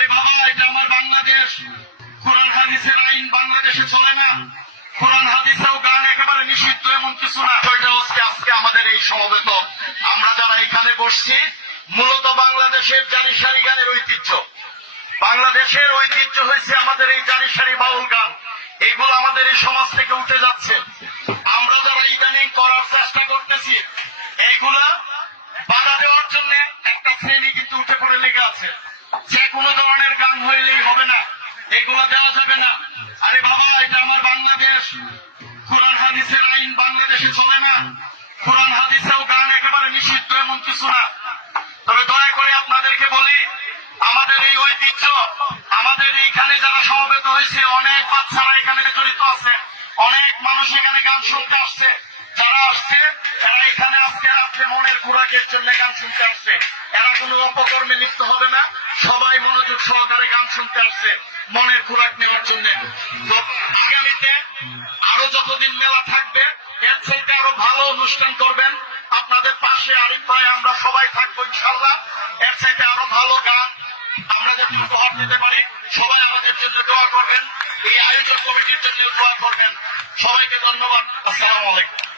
আরে বাবা, এটা আমার বাংলাদেশ। কোরআন হাদিসের আইন বাংলাদেশে চলে না। কোরআন হাদিসেও গান একেবারে নিষিদ্ধ, এমন কিছু না। আজকে আমাদের এই সমবেত আমরা যারা এখানে বসছি, মূলত বাংলাদেশের জারি সারি গানের ঐতিহ্য। বাংলাদেশের ঐতিহ্য হয়েছে আমাদের এই জারি সারি বাউল গান। এইগুলো আমাদের এই সমাজ থেকে উঠে যাচ্ছে। আমরা যারা ইদানিং করার চেষ্টা করতেছি, এইগুলা বাধা দেওয়ার জন্য একটা শ্রেণী কিন্তু উঠে পড়ে লেগে আছে। যে কোনো ধরনের গান হইলেই হবে না, এগুলা দেওয়া যাবে না। আরে বাবা, এটা আমার বাংলাদেশ। কোরআন হাদিসের আইন বাংলাদেশে চলে না। কোরআন হাদিসেও গান একেবারে নিষিদ্ধ, এমন কিছু না। তবে দয়া করে আপনাদেরকে বলি, আমাদের এই ঐতিহ্য, আমাদের এইখানে যারা সমবেত হয়েছে, অনেক বাচ্চারা এখানে জড়িত আছে, অনেক মানুষ এখানে গান শুনতে আসছে। যারা আসছে এরা এখানে আজকে রাত্রে মনের খোরাকের জন্য গান শুনতে আসছে। এরা কোনো অপকর্মে লিপ্ত হবে না, সবাই মনোযোগ সহকারে গান শুনতে আসছে মনের খোরাক নেওয়ার জন্য। তো আগামীতে আরো যতদিন মেলা থাকবে, এর চাইতে আরো ভালো অনুষ্ঠান করবেন। আপনাদের পাশে আরিফ ভাই, আমরা সবাই থাকবো ইনশাল্লাহ। এর চাইতে আরো ভালো গান আমরা যাতে উপহার দিতে পারি, সবাই আমাদের জন্য দোয়া করবেন। এই আয়োজক কমিটির জন্য দোয়া করবেন। সবাইকে ধন্যবাদ। আসসালামু আলাইকুম।